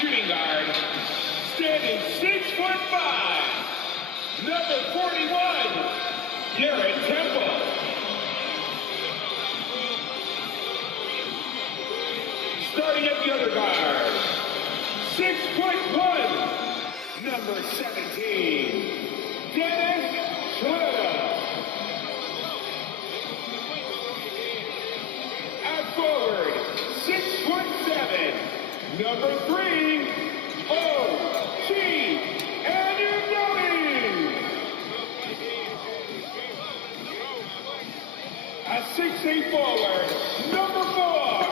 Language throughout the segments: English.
shooting guard, standing 6'5", number 41, Garrett Temple. Starting at the other guard, 6'1", number 17, Dennis Schroeder. At forward, 6'7", number 3, O.G. Anunoby. At 6'8" forward, number 4,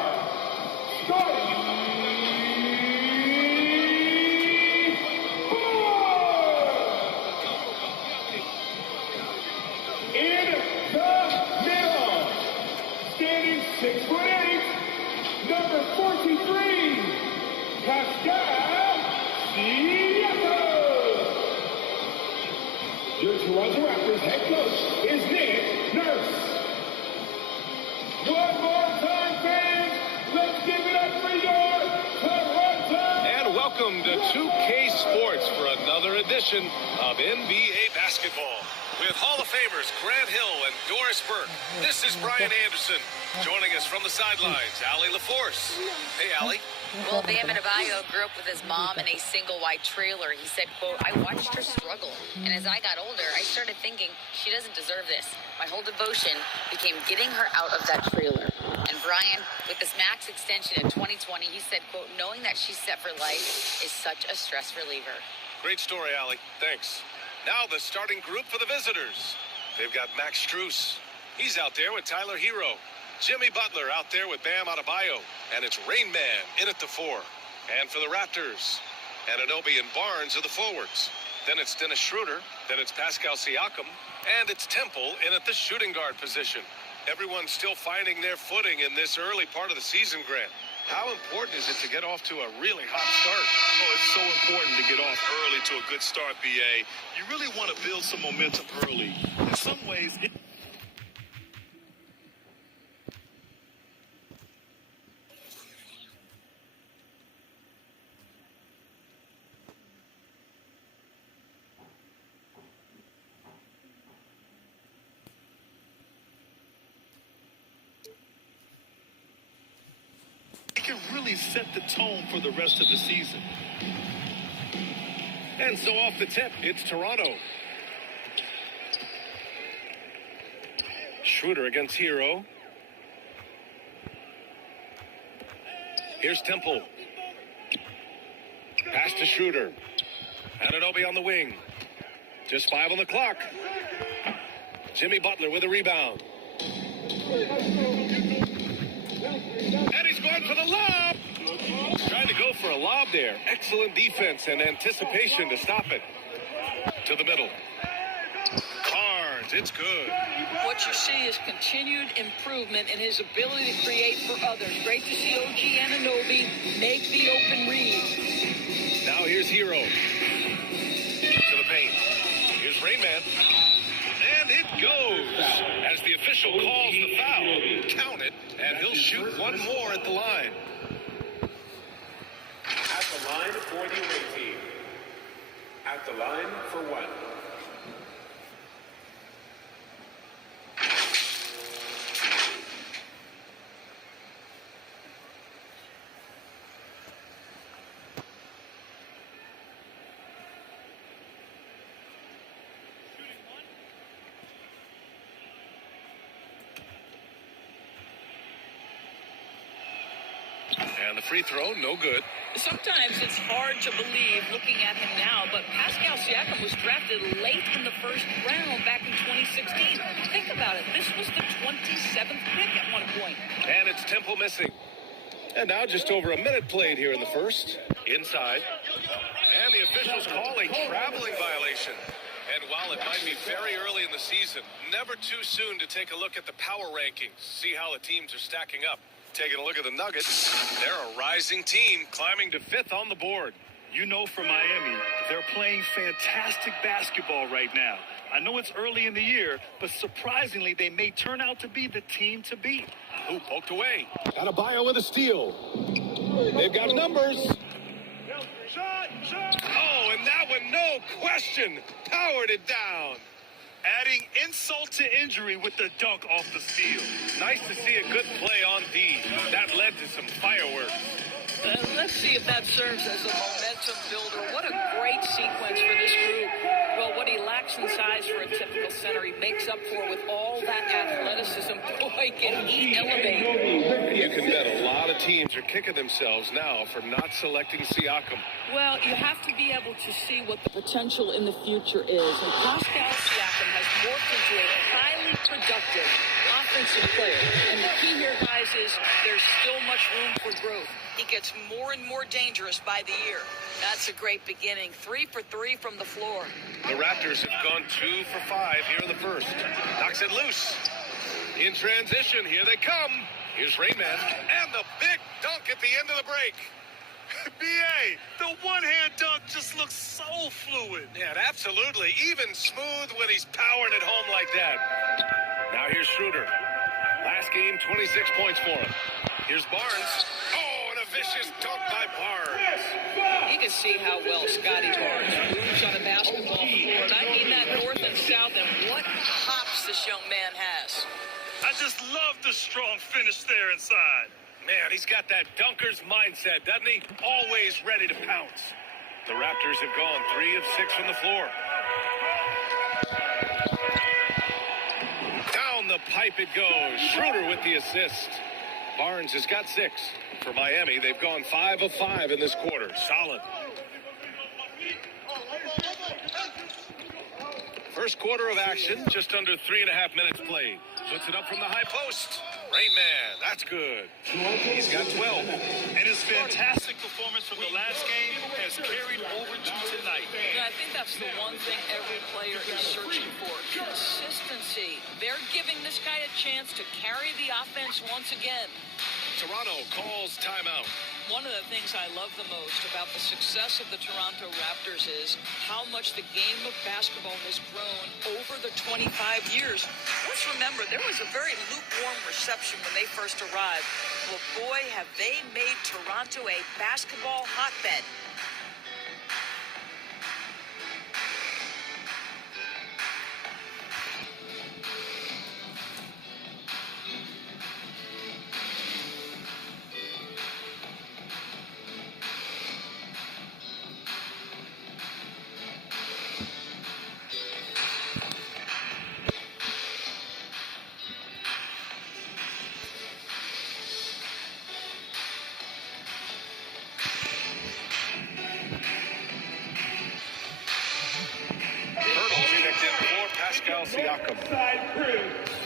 starting in the middle, standing 6'8", number 43, Pascal Siakam. Your Toronto Raptors head coach is Nick Nurse. One more time, fans, let's give it up for your Toronto. And welcome to 2K Sports for another edition of NBA basketball. With Hall of Famers Grant Hill and Doris Burke, this is Brian Anderson. Joining us from the sidelines, Allie LaForce. Hey, Allie. Well, Bam Adebayo grew up with his mom in a single white trailer. He said, quote, "I watched her struggle. And as I got older, I started thinking she doesn't deserve this. My whole devotion became getting her out of that trailer." And Brian, with this max extension in 2020, he said, quote, "Knowing that she's set for life is such a stress reliever." Great story, Allie. Thanks. Now the starting group for the visitors. They've got Max Strus. He's out there with Tyler Hero. Jimmy Butler out there with Bam Adebayo. And it's Rain Man in at the 4. And for the Raptors, Anunoby and Barnes are the forwards. Then it's Dennis Schroeder. Then it's Pascal Siakam. And it's Temple in at the shooting guard position. Everyone's still finding their footing in this early part of the season, Grant. How important is it to get off to a really hot start? Oh, it's so important to get off early to a good start, BA. You really want to build some momentum early. In some ways, it can really set the tone for the rest of the season. And so off the tip, it's Toronto. Schroeder against Hero. Here's Temple. Pass to Schroeder. Anunoby on the wing. Just 5 on the clock. Jimmy Butler with a rebound. And he's going for the lob. Trying to go for a lob there. Excellent defense and anticipation to stop it. To the middle. Carnes, it's good. What you see is continued improvement in his ability to create for others. Great to see OG Anunoby make the open read. Now here's Hero. To the paint. Here's Rain Man. And it goes. As the official calls the foul, count it, and he'll shoot one more at the line. At the line for the away team. At the line for 1. And the free throw, no good. Sometimes it's hard to believe looking at him now, but Pascal Siakam was drafted late in the first round back in 2016. Think about it. This was the 27th pick at one point. And it's Temple missing. And now just over a minute played here in the first. Inside. And the officials calling traveling violation. And while it might be very early in the season, never too soon to take a look at the power rankings, see how the teams are stacking up. Taking a look at the Nuggets, they're a rising team climbing to 5th on the board. You know, for Miami, they're playing fantastic basketball right now. I know it's early in the year, but surprisingly, they may turn out to be the team to beat. Who poked away? Adebayo with a steal. They've got numbers. Oh, and that one, no question, powered it down. Adding insult to injury with the dunk off the steal. Nice to see a good play on D. That led to some fireworks. Let's see if that serves as a momentum builder. What a great sequence for this group. Well, what he lacks in size for a typical center, he makes up for with all that athleticism. Boy, can he elevate. You can bet a lot of teams are kicking themselves now for not selecting Siakam. Well, you have to be able to see what the potential in the future is. And Pascal Siakam has morphed into a highly productive offensive player. And the key here, guys, is there's still much room for growth. He gets more and more dangerous by the year. That's a great beginning. 3 for 3 from the floor. The Raptors have gone 2 for 5 here in the first. Knocks it loose. In transition, here they come. Here's Rain Man. And the big dunk at the end of the break. B.A., the one-hand dunk just looks so fluid. Yeah, absolutely. Even smooth when he's powering it home like that. Now here's Schroeder. Last game, 26 points for him. Here's Barnes. Oh, and a vicious dunk by Barnes. You can see how well Scotty Barnes moves on a basketball floor. And I mean that north and south, and what hops this young man has. I just love the strong finish there inside. Man, he's got that dunker's mindset, doesn't he? Always ready to pounce. The Raptors have gone 3 of 6 from the floor. Down the pipe it goes. Schroeder with the assist. Barnes has got 6. For Miami, they've gone 5 of 5 in this quarter. Solid. First quarter of action, just under 3.5 minutes played. Puts it up from the high post. Rain Man, that's good. He's got 12. And his fantastic performance from the last game has carried over to tonight. Yeah, I think that's the one thing every player is searching for. Consistency. They're giving this guy a chance to carry the offense once again. Toronto calls timeout. One of the things I love the most about the success of the Toronto Raptors is how much the game of basketball has grown over the 25 years. Let's remember, there was a very lukewarm reception when they first arrived. Well, boy, have they made Toronto a basketball hotbed. Pascal Siakam.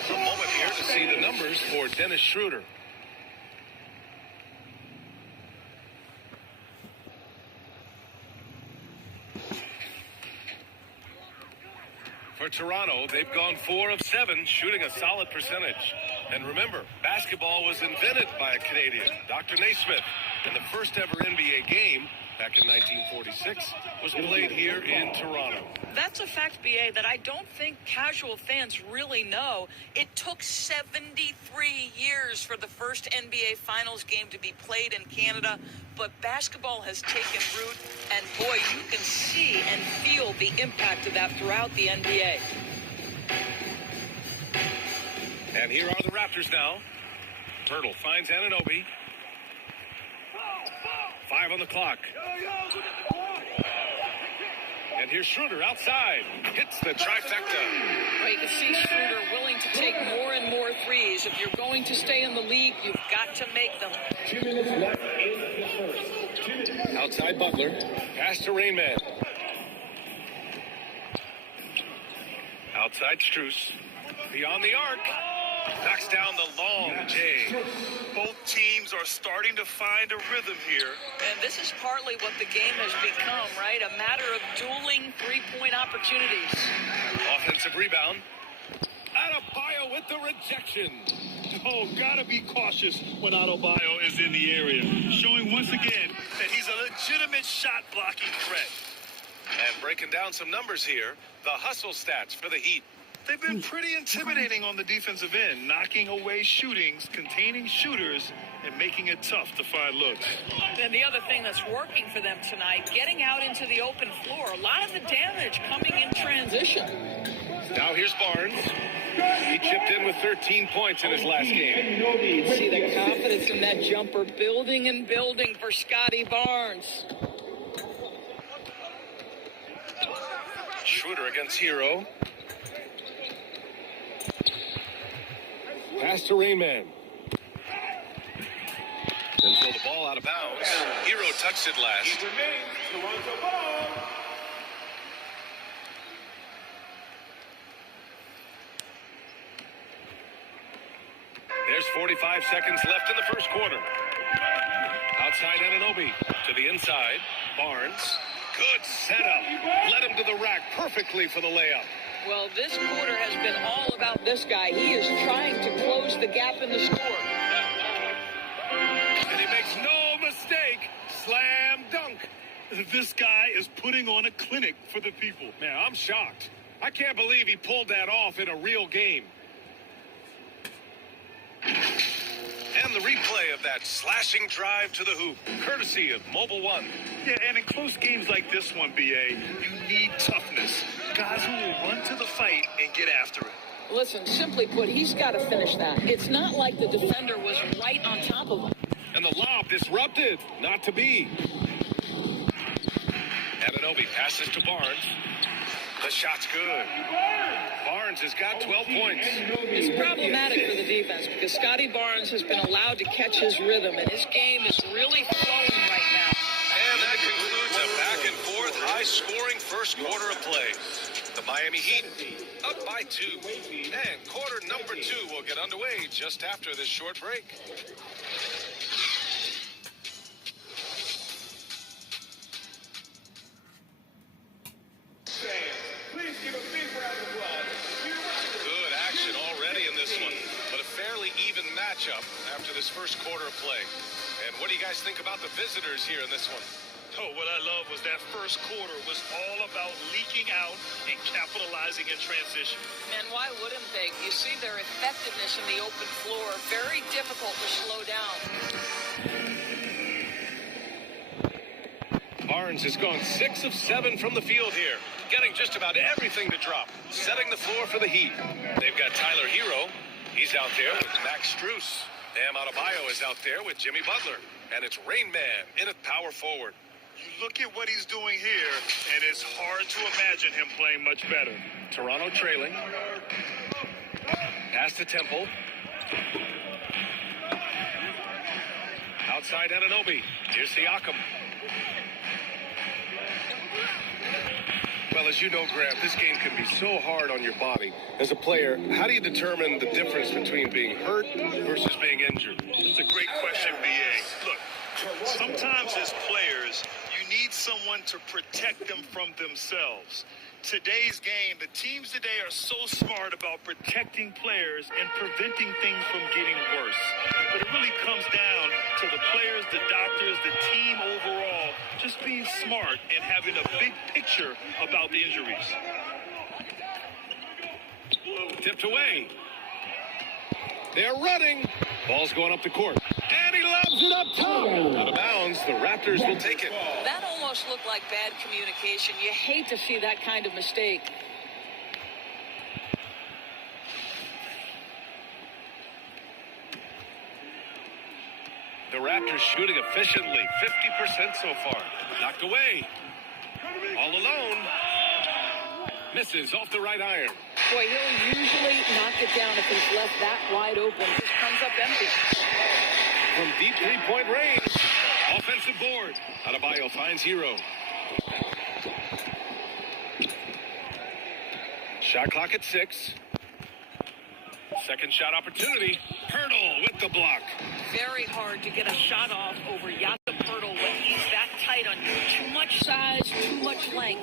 A moment here to see the numbers for Dennis Schroeder. For Toronto, they've gone 4 of 7, shooting a solid percentage. And remember, basketball was invented by a Canadian, Dr. Naismith, and the first ever NBA game back in 1946 was played here in Toronto. That's a fact, B.A., that I don't think casual fans really know. It took 73 years for the first NBA Finals game to be played in Canada, but basketball has taken root, and boy, you can see and feel the impact of that throughout the NBA. And here are the Raptors now. Turtle finds Anunoby. 5 on the clock. And here's Schroeder outside. Hits the trifecta. Well, you can see Schroeder willing to take more and more threes. If you're going to stay in the league, you've got to make them. 2 minutes left in the first. Outside Butler. Pass to Rain Man. Outside Strus. Beyond the arc. Knocks down the long J. Both teams are starting to find a rhythm here. And this is partly what the game has become, right? A matter of dueling three-point opportunities. Offensive rebound. Adebayo with the rejection. Oh, gotta be cautious when Adebayo is in the area, showing once again that he's a legitimate shot-blocking threat. And breaking down some numbers here, the hustle stats for the Heat. They've been pretty intimidating on the defensive end, knocking away shootings, containing shooters, and making it tough to find looks. And the other thing that's working for them tonight, getting out into the open floor. A lot of the damage coming in transition. Now here's Barnes. He chipped in with 13 points in his last game. See the confidence in that jumper building and building for Scotty Barnes. Schroeder against Hero. Pass to Rainman. And throw the ball out of bounds. Hero touched it last. He remains Toronto ball. There's 45 seconds left in the first quarter. Outside Anunoby to the inside. Barnes. Good setup. Led him to the rack perfectly for the layup. Well, this quarter has been all about this guy. He is trying to close the gap in the score. And he makes no mistake. Slam dunk. This guy is putting on a clinic for the people. Man, I'm shocked. I can't believe he pulled that off in a real game. And the replay of that slashing drive to the hoop, courtesy of Mobile One. Yeah, and in close games like this one, BA, you need toughness. Guys who will run to the fight and get after it. Listen, simply put, he's got to finish that. It's not like the defender was right on top of him. And the lob disrupted. Not to be. Anunoby passes to Barnes. The shot's good. Barnes has got 12 points. It's problematic for the defense because Scotty Barnes has been allowed to catch his rhythm, and his game is really flowing right now. And that concludes a back-and-forth, high-scoring first quarter of play. The Miami Heat up by 2. And quarter number 2 will get underway just after this short break. Please give a big round of applause. Good action already in this one, but a fairly even matchup after this first quarter of play. And what do you guys think about the visitors here in this one? Oh, what I love was that first quarter was all about leaking out and capitalizing in transition. And why wouldn't they? You see their effectiveness in the open floor. Very difficult to slow down. Barnes has gone 6 of 7 from the field here, getting just about everything to drop, setting the floor for the Heat. They've got Tyler Hero. He's out there with Max Strus. Bam Adebayo is out there with Jimmy Butler. And it's Rain Man in at power forward. You look at what he's doing here, and it's hard to imagine him playing much better. Toronto trailing. Pass to Temple. Outside Anunoby. Here's Siakam. Well, as you know, Graham, this game can be so hard on your body. As a player, how do you determine the difference between being hurt versus being injured? It's a great question, B.A. Look, sometimes as players, you need someone to protect them from themselves. Today's game, the teams today are so smart about protecting players and preventing things from getting worse. But it really comes down to the players, the doctors, the team overall, just being smart and having a big picture about the injuries. Tipped away. They're running. Ball's going up the court. And he lobs it up top. Out of bounds. The Raptors will take it. That almost looked like bad communication. You hate to see that kind of mistake. The Raptors shooting efficiently. 50% so far. Knocked away. All alone. Misses off the right iron. Boy, he'll usually knock it down if he's left that wide open. Just comes up empty. From deep three-point range. Offensive board. Adebayo finds Hero. Shot clock at 6. Second shot opportunity. Hurdle with the block. Very hard to get a shot off over Jakob Poeltl when he's that tight on you. Too much size, too much length.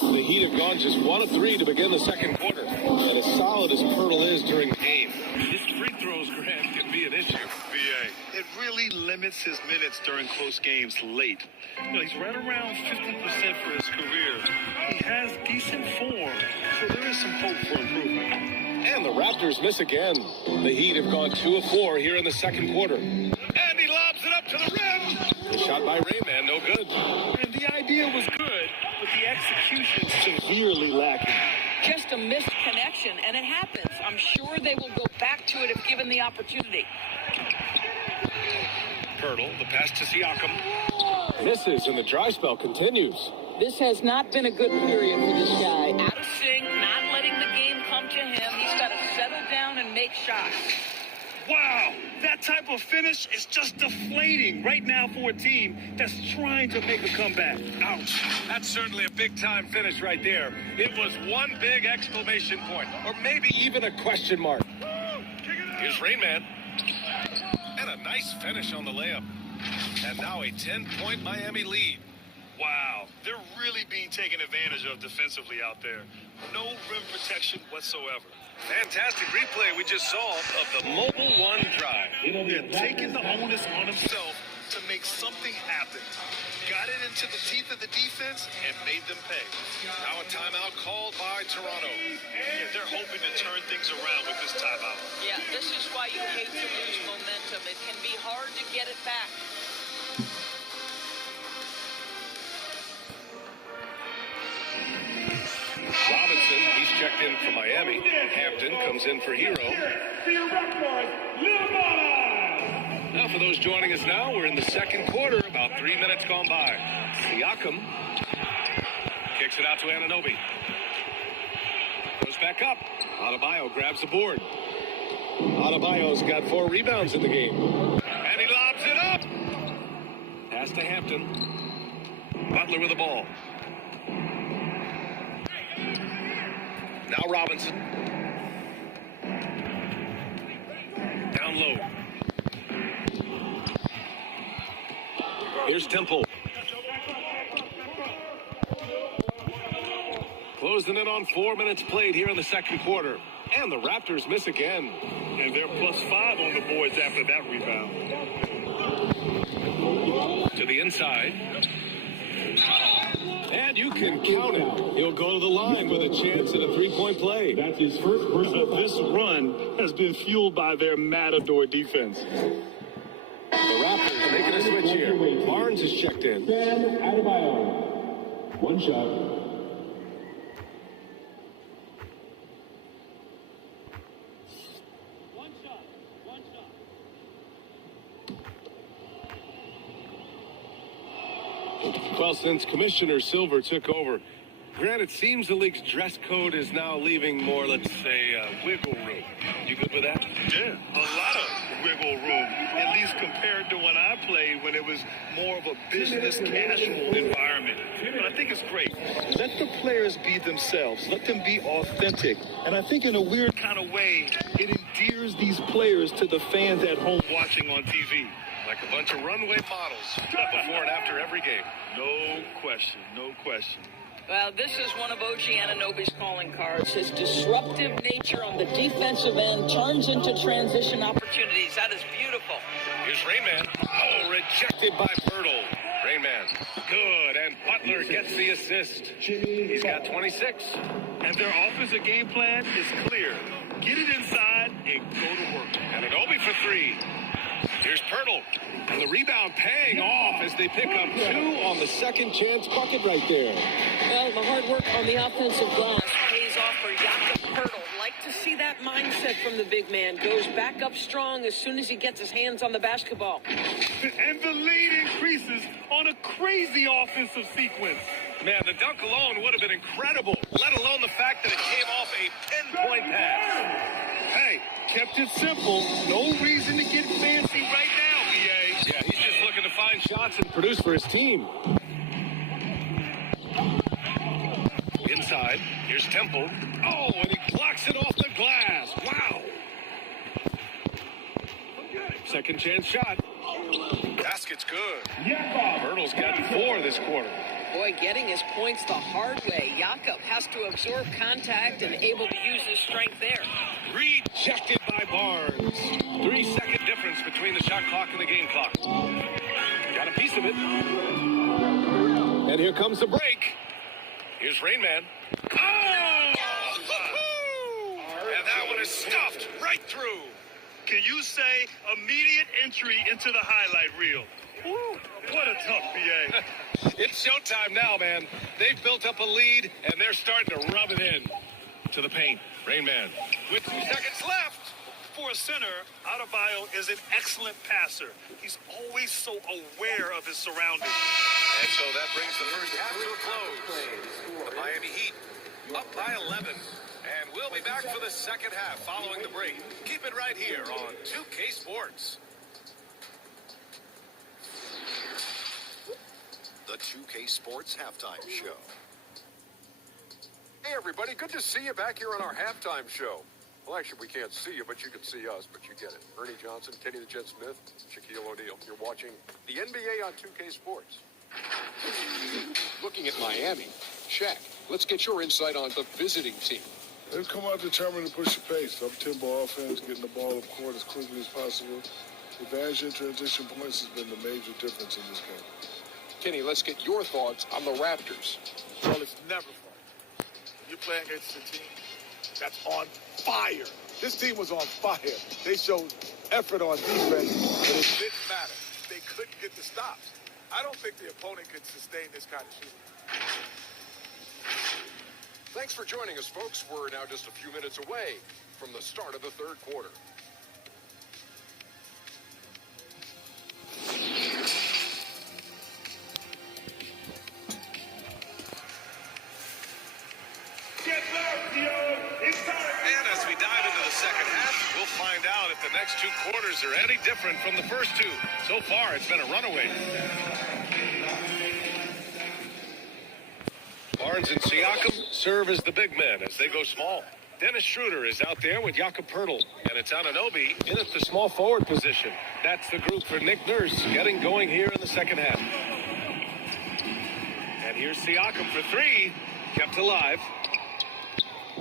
The Heat have gone just 1 of 3 to begin the second quarter. And as solid as Poeltl is during the game, His free throws scram can be an issue. BA, it really limits his minutes during close games late. You know, he's right around 50% for his career. He has decent form, so there is some hope for improvement. And the Raptors miss again. The Heat have gone 2 of 4 here in the second quarter. And he lobs it up to the rim. The shot by Rayman, no good. And the idea was good, but the execution severely lacking. Just a missed connection, and it happens. I'm sure they will go back to it if given the opportunity. Pirtle, the pass to Siakam. Misses, and the dry spell continues. This has not been a good period for this guy. Out of sync, not letting the game come to him. He's got to settle down and make shots. Wow, that type of finish is just deflating right now for a team that's trying to make a comeback. Ouch. That's certainly a big-time finish right there. It was one big exclamation point, or maybe even a question mark. Here's Rainman. And a nice finish on the layup. And now a 10-point Miami lead. Wow, they're really being taken advantage of defensively out there. No rim protection whatsoever. Fantastic replay we just saw of the Mobile One drive. They're taking the onus on himself to make something happen. Got it into the teeth of the defense and made them pay. Now a timeout called by Toronto. Yeah, they're hoping to turn things around with this timeout. Yeah, this is why you hate to lose momentum. It can be hard to get it back. Robinson, he's checked in for Miami. Hampton comes in for Hero. Now for those joining us now, we're in the second quarter, about 3 minutes gone by. Siakam kicks it out to Anunoby. Goes back up. Adebayo grabs the board. Adebayo's got 4 rebounds in the game. And he lobs it up. Pass to Hampton. Butler with the ball. Now Robinson. Down low. Here's Temple. Closing in on 4 minutes played here in the second quarter. And the Raptors miss again. And they're +5 on the boards after that rebound. To the inside. And you can count it. He'll go to the line with a chance at a 3-point play. That's his first personal This run has been fueled by their Matador defense. The Raptors making a switch here. Barnes is checked in. Bam Adebayo. One shot. Well, since Commissioner Silver took over, Grant, it seems the league's dress code is now leaving more, let's say, wiggle room. You good with that? Yeah, a lot of wiggle room, at least compared to when I played, when it was more of a business casual environment. But I think it's great. Let the players be themselves. Let them be authentic. And I think in a weird kind of way, it endears these players to the fans at home watching on TV. Like a bunch of runway models before and after every game. No question, no question. Well, this is one of OG Anunoby's calling cards. His disruptive nature on the defensive end turns into transition opportunities. That is beautiful. Here's Rainman. Oh, rejected by Pirtle. Rainman. Good, and Butler gets the assist. He's got 26. And their offensive game plan is clear. Get it inside and go to work. Anunoby for 3. Here's Pirtle. And the rebound paying off as they pick up 2 on the second chance bucket right there. Well, the hard work on the offensive glass pays off for Jakob Pirtle. Like to see that mindset from the big man. Goes back up strong as soon as he gets his hands on the basketball. And the lead increases on a crazy offensive sequence. Man, the dunk alone would have been incredible, let alone the fact that it came off a 10-point pass. Hey, kept it simple. No reason to get fancy right now, BA. Yeah, he's just looking to find shots and produce for his team. Inside, here's Temple. Oh, and he blocks it off the glass. Wow. Second chance shot. Basket's good. Pirtle's got 4 this quarter. Boy, getting his points the hard way. Jakob has to absorb contact and able to use his strength there. Rejected by Barnes. 3-second difference between the shot clock and the game clock. Got a piece of it. And here comes the break. Here's Rain Man. Oh! And that one is stuffed right through. Can you say immediate entry into the highlight reel? Woo, what a tough BA. It's showtime now, man. They've built up a lead, and they're starting to rub it in to the paint. Rain Man with 2 seconds left. For a center, Adebayo is an excellent passer. He's always so aware of his surroundings. And so that brings the first half to a close. The Miami Heat up by 11. And we'll be back for the second half following the break. Keep it right here on 2K Sports. The 2K Sports Halftime Show. Hey, everybody. Good to see you back here on our halftime show. Well, actually, we can't see you, but you can see us, but you get it. Ernie Johnson, Kenny the Jet Smith, Shaquille O'Neal. You're watching the NBA on 2K Sports. Looking at Miami. Shaq, let's get your insight on the visiting team. They've come out determined to push the pace. Up-tempo offense, getting the ball up court as quickly as possible. Advantage in transition points has been the major difference in this game. Kenny, let's get your thoughts on the Raptors. Well, it's never fun. You're playing against a team that's on fire. This team was on fire. They showed effort on defense, but it didn't matter. They couldn't get the stops. I don't think the opponent could sustain this kind of shooting. Thanks for joining us, folks. We're now just a few minutes away from the start of the third quarter. Get loud, Theo. It's time. And as we dive into the second half, we'll find out if the next two quarters are any different from the first two. So far, it's been a runaway. Barnes and Siakam serve as the big men as they go small. Dennis Schroeder is out there with Jakob Poeltl, and it's Anunoby in at the small forward position. That's the group for Nick Nurse getting going here in the second half. And here's Siakam for three, kept alive.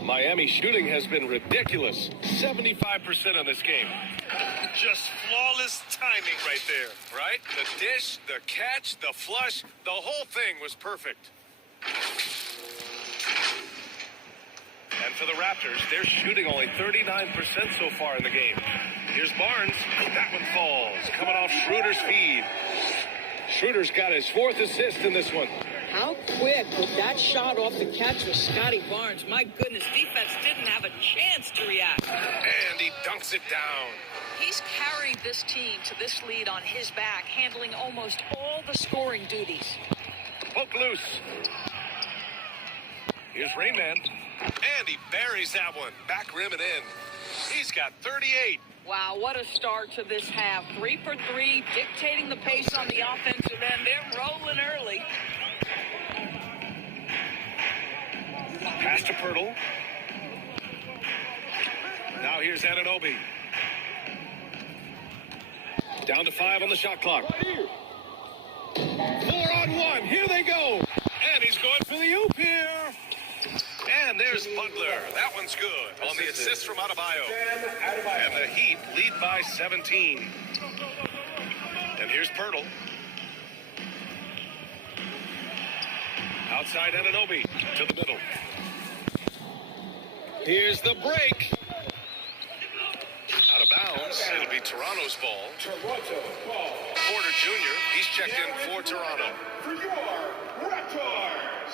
Miami shooting has been ridiculous. 75% of this game. Just flawless timing right there. Right? The dish, the catch, the flush, the whole thing was perfect. And for the Raptors, they're shooting only 39% so far in the game. Here's Barnes. That one falls. Coming off Schroeder's feed. Schroeder's got his fourth assist in this one. How quick with that shot off the catch was Scotty Barnes. My goodness, defense didn't have a chance to react. And he dunks it down. He's carried this team to this lead on his back, handling almost all the scoring duties. Poke loose. Here's Rain Man. And he buries that one. Back rim and in. He's got 38. Wow, what a start to this half. 3 for 3, dictating the pace on the offensive end. They're rolling early. Pass to Poeltl. Now here's Anunoby. Down to 5 on the shot clock. 4-on-1. Here they go. And he's going for the oop here. And there's Butler. That one's good on the assist from Adebayo. And the Heat lead by 17. And here's Poeltl. Outside Anunoby to the middle. Here's the break. Out of bounds. It'll be Toronto's ball. Toronto ball. Porter Jr., he's checked in for Toronto. For your Raptors,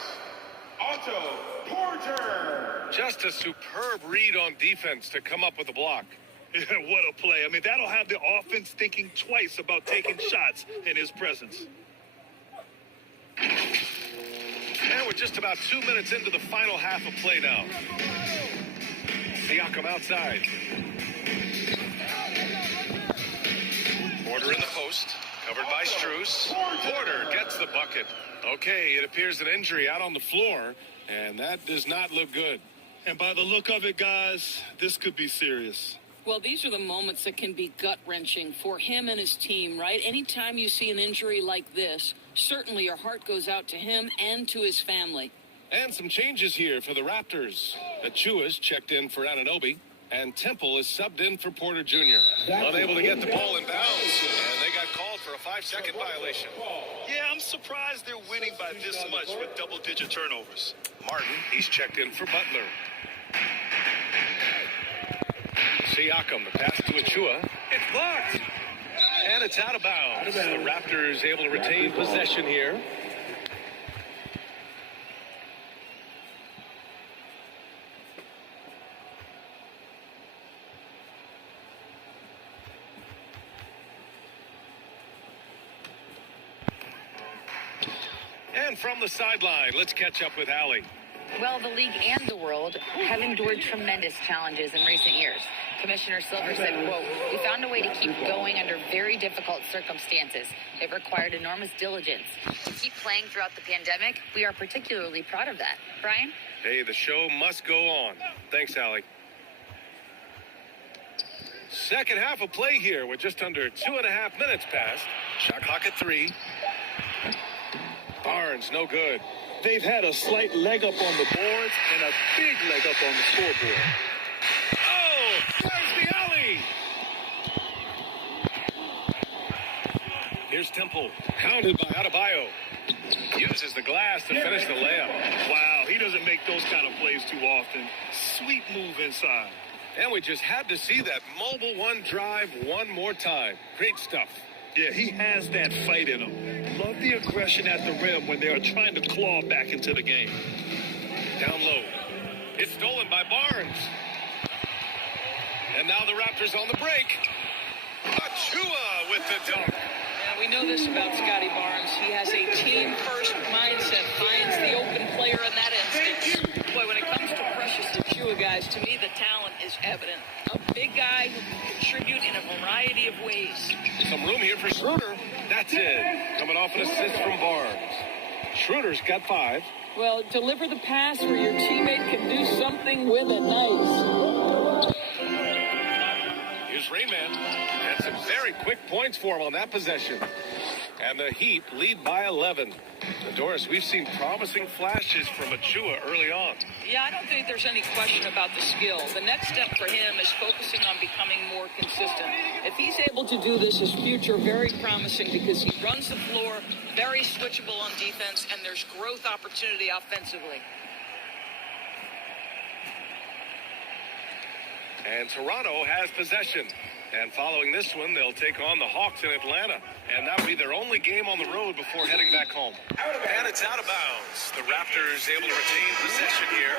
Otto Porter. Just a superb read on defense to come up with the block. Yeah, what a play. I mean, that'll have the offense thinking twice about taking shots in his presence. And we're just about 2 minutes into the final half of play now. Siakam outside. Porter in the post, covered by Strus. Porter gets the bucket. Okay, it appears an injury out on the floor, and that does not look good. And by the look of it, guys, this could be serious. Well, these are the moments that can be gut-wrenching for him and his team, right? Anytime you see an injury like this, certainly your heart goes out to him and to his family. And some changes here for the Raptors. Achua's checked in for Anunoby. And Temple is subbed in for Porter Jr. Unable to get the ball in bounds, and they got called for a 5-second violation. Yeah, I'm surprised they're winning by this much with double-digit turnovers. Martin, he's checked in for Butler. Siakam, the pass to Achua. It's blocked. And it's out of bounds. The Raptors able to retain possession here. And from the sideline, let's catch up with Allie. Well, the league and the world have endured tremendous challenges in recent years. Commissioner Silver said, quote, "We found a way to keep going under very difficult circumstances. It required enormous diligence. To keep playing throughout the pandemic, we are particularly proud of that." Brian? Hey, the show must go on. Thanks, Allie. Second half of play here with just under 2.5 minutes passed. Shot clock at 3. Barnes, no good. They've had a slight leg up on the boards and a big leg up on the scoreboard. Oh, there's the alley. Here's Temple, counted by Adebayo. Uses the glass to finish the layup. Wow, he doesn't make those kind of plays too often. Sweet move inside. And we just had to see that mobile one drive one more time. Great stuff. Yeah, he has that fight in him. Love the aggression at the rim when they are trying to claw back into the game. Down low. It's stolen by Barnes. And now the Raptors on the break. Achua with the dunk. Yeah, we know this about Scotty Barnes. He has a team-first mindset, finds the open player in that instance. Boy, when it comes to Precious Achua, guys, to me the talent is evident. A big guy who can contribute in a variety of ways. Some room here for Schroeder. That's it. Coming off an assist from Barnes. Schroeder's got 5. Well, deliver the pass where your teammate can do something with it. Nice. Here's Rainman. And some very quick points for him on that possession. And the Heat lead by 11. Doris, we've seen promising flashes from Achua early on. Yeah, I don't think there's any question about the skill. The next step for him is focusing on becoming more consistent. If he's able to do this, his future very promising because he runs the floor, very switchable on defense, and there's growth opportunity offensively. And Toronto has possession. And following this one, they'll take on the Hawks in Atlanta. And that'll be their only game on the road before heading back home. And it's out of bounds. The Raptors able to retain possession here.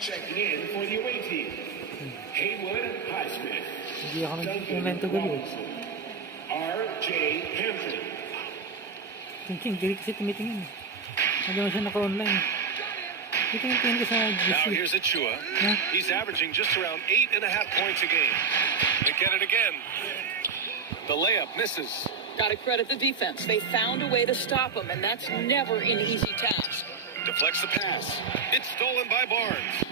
Checking in for the away team. Haywood Highsmith. Hindi ako nag-komento gulo. R.J. Hampton. King, dili kasi tumitingin. Hindi mo siya naka-online. Tingin ka sa GC. Now here's Achua. Huh? He's averaging just around 8.5 points a game. They get it again. The layup misses. Got to credit the defense. They found a way to stop him, and that's never an easy task. Deflects the pass. It's stolen by Barnes.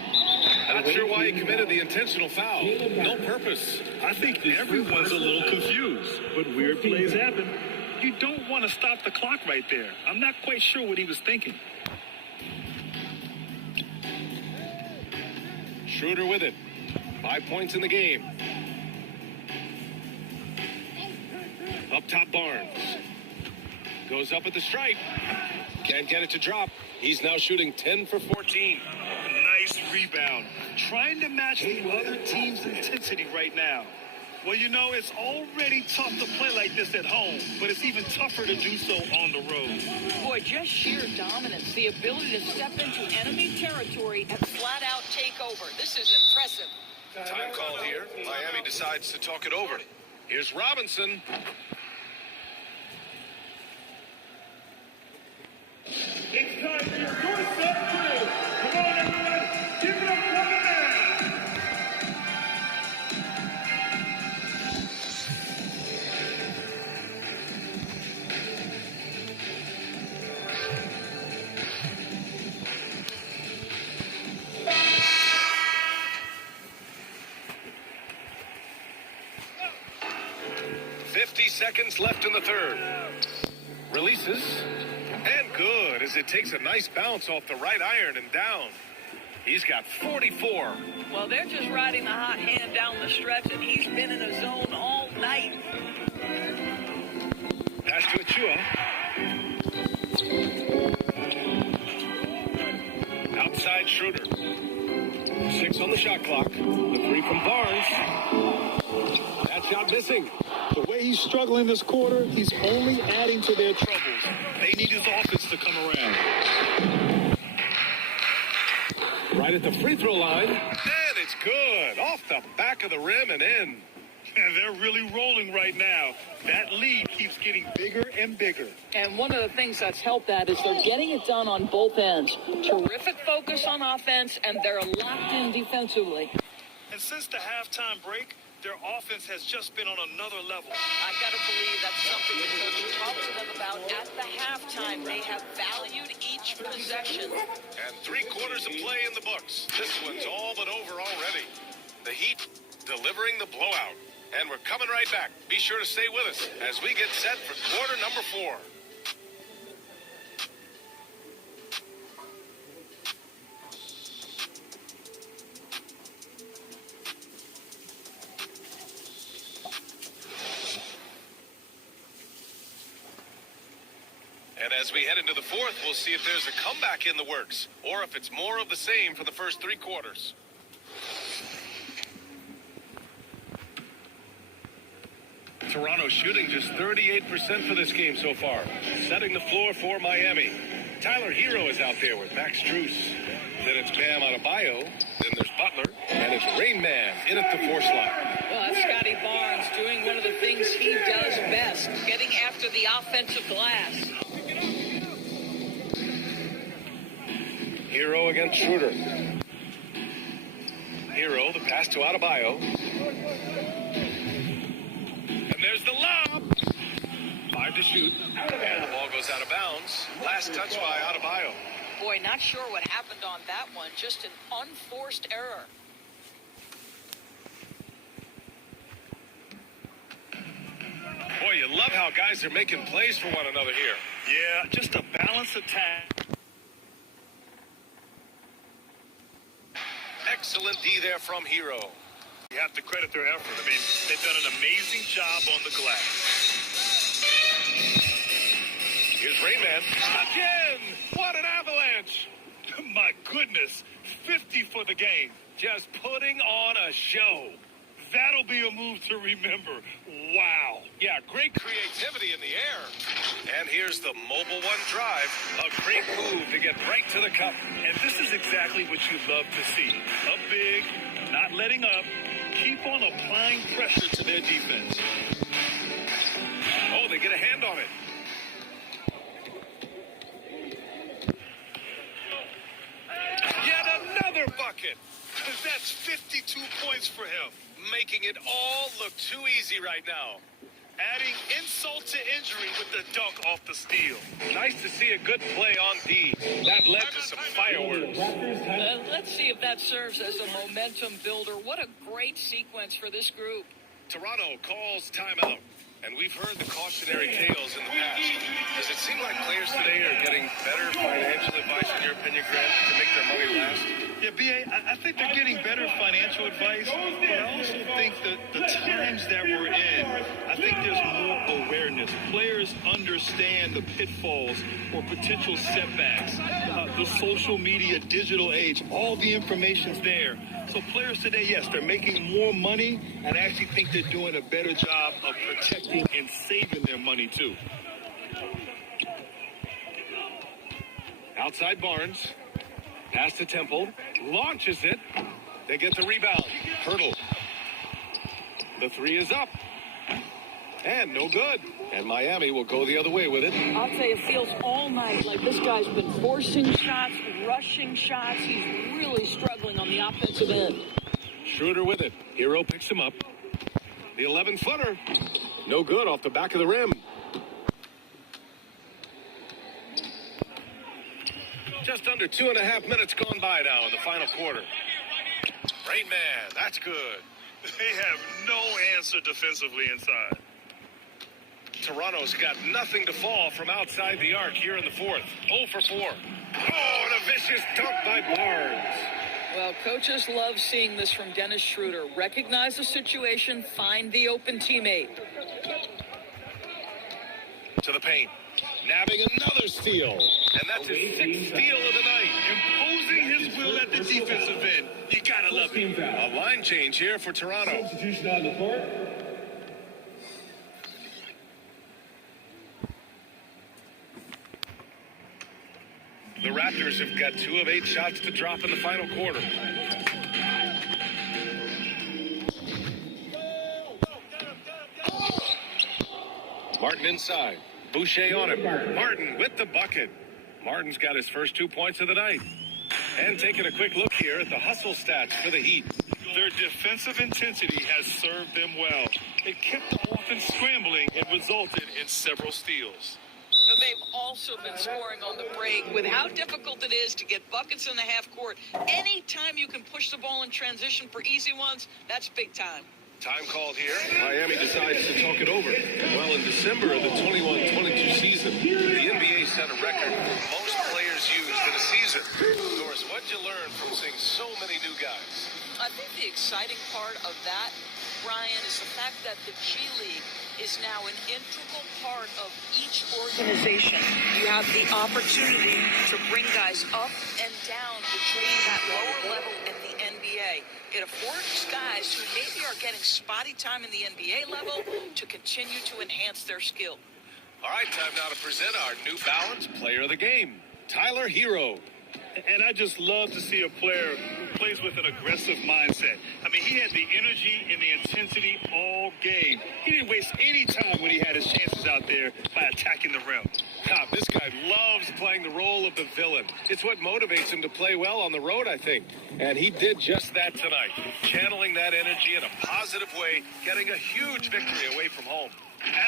Not sure why he committed the intentional foul. No purpose. I think everyone's a little confused, but weird plays happen. You don't want to stop the clock right there. I'm not quite sure what he was thinking. Schroeder with it. 5 points in the game. Up top, Barnes. Goes up at the stripe. Can't get it to drop. He's now shooting 10 for 14. Nice rebound. Trying to match the other team's intensity right now. Well, you know, it's already tough to play like this at home, but it's even tougher to do so on the road. Boy, just sheer dominance, the ability to step into enemy territory and flat out take over. This is impressive. Time called here. Miami decides to talk it over. Here's Robinson. It's time for your doorstep crew. Come on, everyone. Give it up for the man. Seconds left in the third. Releases. And good as it takes a nice bounce off the right iron and down. He's got 44. Well, they're just riding the hot hand down the stretch, and he's been in a zone all night. Pass to Achua. Outside Schroeder. 6 on the shot clock. The 3 from Barnes. That shot missing. The way he's struggling this quarter, he's only adding to their troubles. They need his offense to come around. Right at the free throw line. And it's good. Off the back of the rim and in. And they're really rolling right now. That lead keeps getting bigger and bigger. And one of the things that's helped that is they're getting it done on both ends. Terrific focus on offense, and they're locked in defensively. And since the halftime break, their offense has just been on another level. I got to believe that's something the coach talked to them about at the halftime. They have valued each possession. And 3 quarters of play in the books. This one's all but over already. The Heat delivering the blowout. And we're coming right back. Be sure to stay with us as we get set for quarter number 4. And as we head into the 4th, we'll see if there's a comeback in the works or if it's more of the same for the first 3 quarters. Toronto shooting just 38% for this game so far, setting the floor for Miami. Tyler Hero is out there with Max Strus. Then it's Bam Adebayo. Then there's Butler. And it's Rain Man in at the 4 slot. Well, that's Scotty Barnes doing one of the things he does best, getting after the offensive glass. Hero against Schroeder. Hero, the pass to Adebayo. And there's the lob. 5 to shoot. And the ball goes out of bounds. Last touch by Adebayo. Boy, not sure what happened on that one. Just an unforced error. Boy, you love how guys are making plays for one another here. Yeah, just a balanced attack. Excellent D there from Hero. You have to credit their effort. I mean, they've done an amazing job on the glass. Here's Rainman. Again! What an avalanche! My goodness, 50 for the game. Just putting on a show. That'll be a move to remember. Wow. Yeah, great creativity in the air. And here's the Mobile One drive. A great move to get right to the cup. And this is exactly what you love to see. Up big, not letting up. Keep on applying pressure to their defense. Oh, they get a hand on it. Yet another bucket. That's 52 points for him. Making it all look too easy right now. Adding insult to injury with the dunk off the steal. Nice to see a good play on D. That led to some fireworks. Let's see if that serves as a momentum builder. What a great sequence for this group. Toronto calls timeout. And we've heard the cautionary tales in the past. Does it seem like players today are getting better financial advice, in your opinion, Grant, to make their money last? Yeah, B.A., I think they're getting better financial advice, but I also think that the times that we're in, I think there's more awareness. Players understand the pitfalls or potential setbacks. The social media, digital age, all the information's there. So players today, yes, they're making more money, and I actually think they're doing a better job of protecting and saving their money, too. Outside Barnes. Pass to Temple. Launches it. They get the rebound. Hurdle. The 3 is up. And no good. And Miami will go the other way with it. I'll tell you, it feels all night like this guy's been forcing shots, rushing shots. He's really struggling on the offensive end. Schroeder with it. Hero picks him up. The 11-footer. No good off the back of the rim. Just under 2.5 minutes gone by now in the final quarter. Rain Man, that's good. They have no answer defensively inside. Toronto's got nothing to fall from outside the arc here in the 4th. 0 for 4. Oh, and a vicious dunk by Barnes. Well, coaches love seeing this from Dennis Schroeder. Recognize the situation, find the open teammate. To the paint. Nabbing another steal. And that's his sixth steal of the night. Imposing his will at the defensive end. You gotta love it. A line change here for Toronto. Substitution on the court. The Raptors have got 2 of 8 shots to drop in the final quarter. Martin inside. Boucher on him. Martin with the bucket. Martin's got his first 2 points of the night. And taking a quick look here at the hustle stats for the Heat. Their defensive intensity has served them well. It kept the offense scrambling and resulted in several steals. They've also been scoring on the break. With how difficult it is to get buckets in the half court, anytime you can push the ball in transition for easy ones, that's big time. Time called here. Miami decides to talk it over. Well, in December of the 21-22 season, the NBA set a record most players used in a season. Doris, what'd you learn from seeing so many new guys? I think the exciting part of that, Brian, is the fact that the G League is now an integral part of each organization. You have the opportunity to bring guys up and down between that lower level and the NBA. It affords guys who maybe are getting spotty time in the NBA level to continue to enhance their skill. All right, time now to present our New Balance Player of the Game, Tyler Hero. And I just love to see a player who plays with an aggressive mindset. I mean, he had the energy and the intensity all game. He didn't waste any time when he had his chances out there by attacking the rim. God, this guy loves playing the role of the villain. It's what motivates him to play well on the road, I think. And he did just that tonight, channeling that energy in a positive way, getting a huge victory away from home.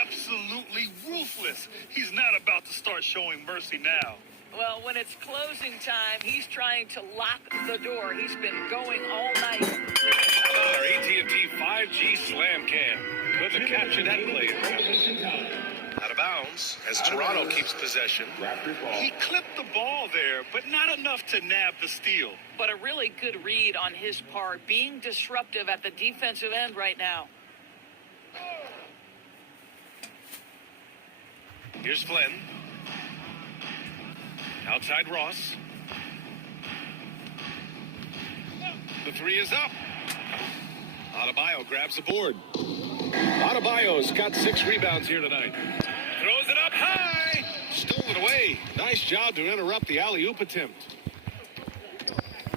Absolutely ruthless. He's not about to start showing mercy now. Well, when it's closing time, he's trying to lock the door. He's been going all night. Our AT&T 5G Slam Cam. Couldn't have captured that play. Out of bounds as Toronto keeps possession. He clipped the ball there, but not enough to nab the steal. But a really good read on his part, being disruptive at the defensive end right now. Here's Flynn. Outside Ross. The 3 is up. Adebayo grabs the board. Adebayo's got 6 rebounds here tonight. Throws it up high. Stolen away. Nice job to interrupt the alley-oop attempt.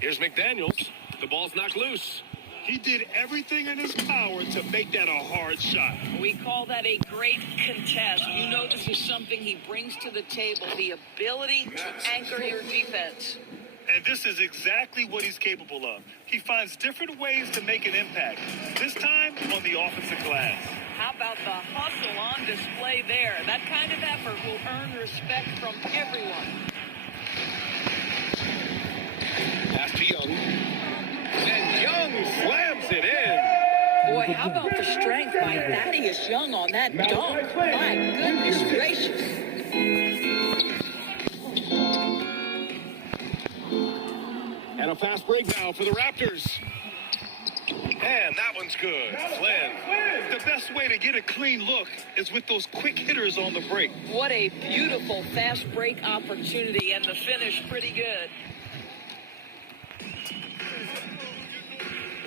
Here's McDaniels. The ball's knocked loose. He did everything in his power to make that a hard shot. We call that a great contest. You know this is something he brings to the table, the ability to anchor your defense. And this is exactly what he's capable of. He finds different ways to make an impact, this time on the offensive glass. How about the hustle on display there? That kind of effort will earn respect from everyone. Pass to Young. And Young slams it in. Boy, how about the strength by Thaddeus Young on that dunk? My goodness gracious. And a fast break now for the Raptors. And that one's good. Flynn. The best way to get a clean look is with those quick hitters on the break. What a beautiful fast break opportunity, and the finish pretty good.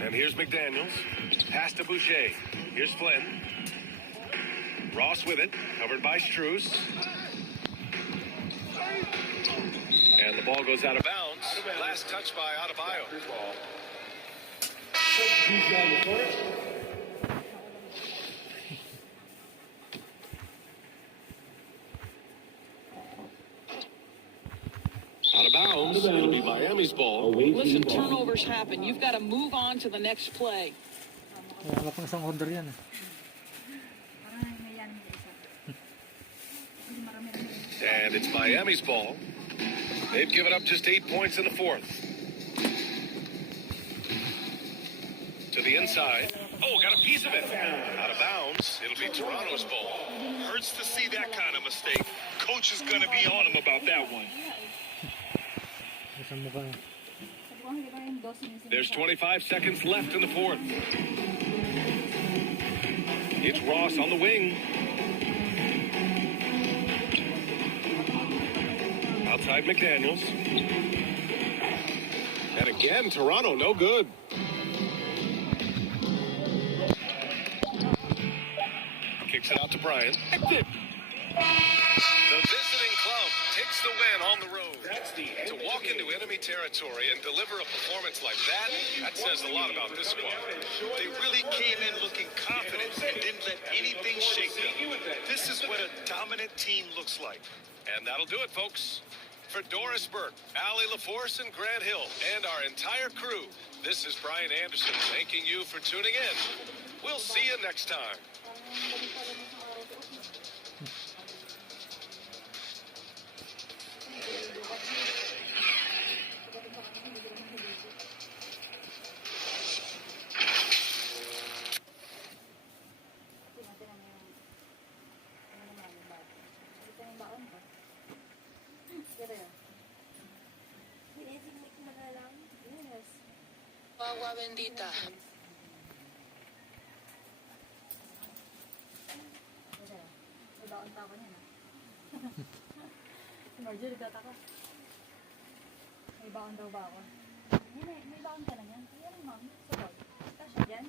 And here's McDaniels. Pass to Boucher. Here's Flynn. Ross with it. Covered by Strus. And the ball goes out of bounds. Last touch by Adebayo. Substitution on the court. Out of bounds. It'll be Miami's ball. Listen, turnovers happen. You've got to move on to the next play. Wala pang isang order yan. And it's Miami's ball. They've given up just 8 points in the fourth. To the inside. Oh, got a piece of it. Out of bounds. It'll be Toronto's ball. Hurts to see that kind of mistake. Coach is going to be on him about that one. Sa mukha. There's 25 seconds left in the fourth. It's Ross on the wing. Outside McDaniels. And again, Toronto, no good. Kicks it out to Bryant. The visiting club takes the win on the road. To walk into enemy territory and deliver a performance like that says a lot about this squad. They really came in looking confident and didn't let anything shake them. This is what a dominant team looks like. And that'll do it, folks. For Doris Burke, Allie LaForce, and Grant Hill, and our entire crew, this is Brian Anderson thanking you for tuning in. We'll see you next time. Agua bendita. May baon pa ako niyan, ha? Si Marjorie, nagtataka. May baon daw ba ako? May baon ka na yan.